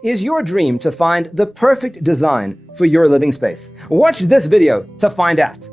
Is your dream to find the perfect design for your living space? Watch this video to find out.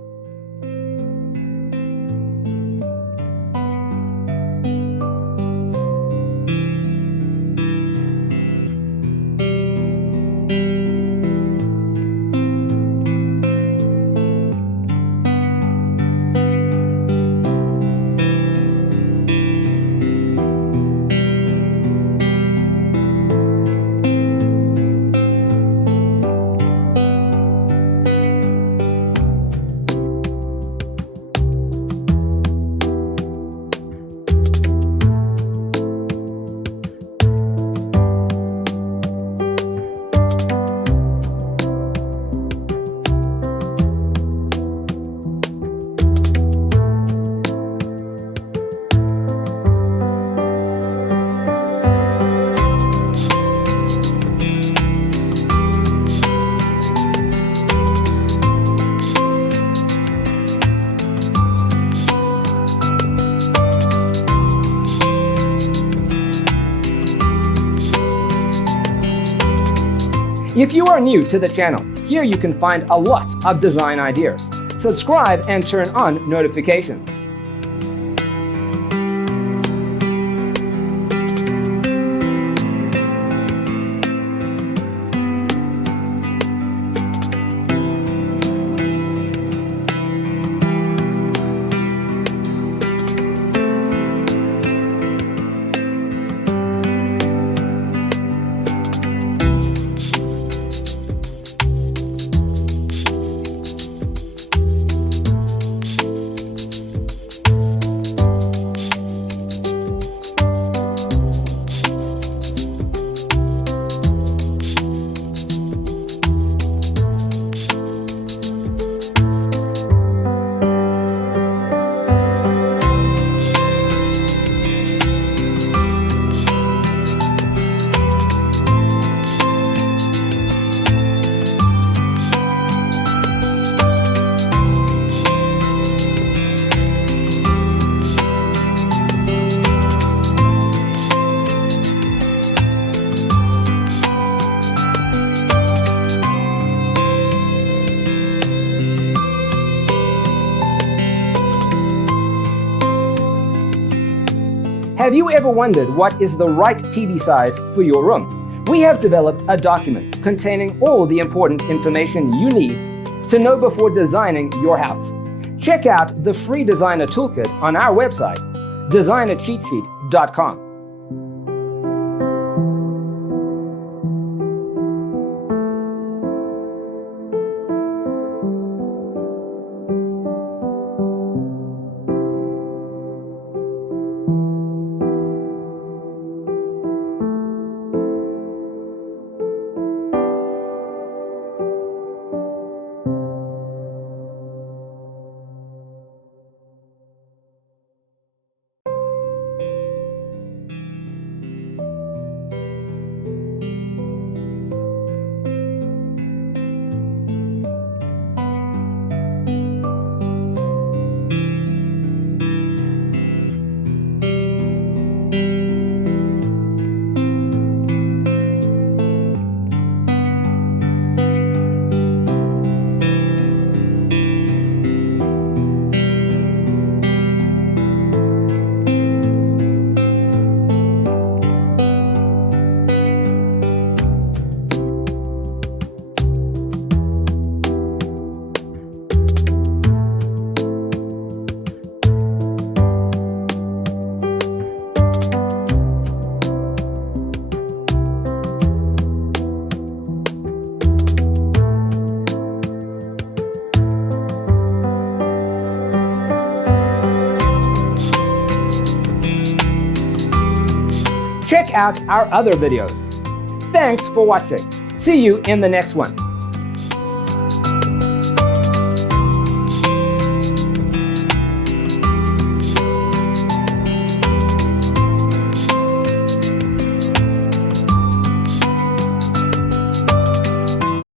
If you are new to the channel, here you can find a lot of design ideas. Subscribe and turn on notifications. Have you ever wondered what is the right TV size for your room? We have developed a document containing all the important information you need to know before designing your house. Check out the free designer toolkit on our website, designercheatsheet.com. Check out our other videos. Thanks for watching. See you in the next one.